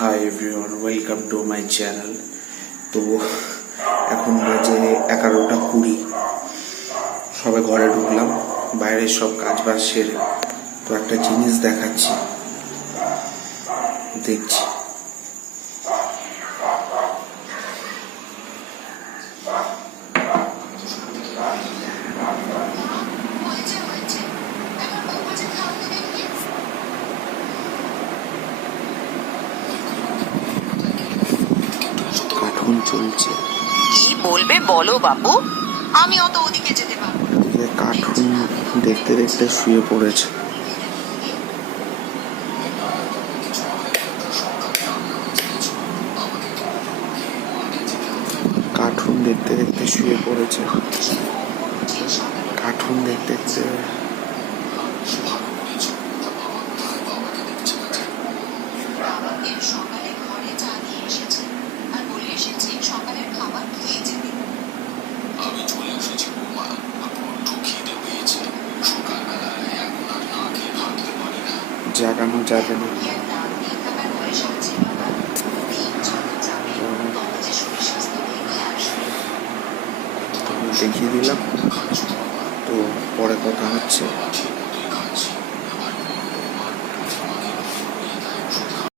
Hi everyone welcome to my channel তো এখন বাজে এগারোটা কুড়ি। সবে ঘরে ঢুকলাম বাইরের সব কাজ বাজ সেরে তো একটা জিনিস দেখাচ্ছি। দেখছি। কার্টুন চলছে। কি বলবে বলো বাপু? আমি অত ওদিকে যেতে পারব কার্টুন দেখতে দেখতে শুয়ে পড়েছে। কার্টুন দেখতে দেখতে শুয়ে পড়েছে। কার্টুন দেখতে দেখতে আসবে যাবে না দেখিয়ে দিলাম। তো পরে কথা হচ্ছে।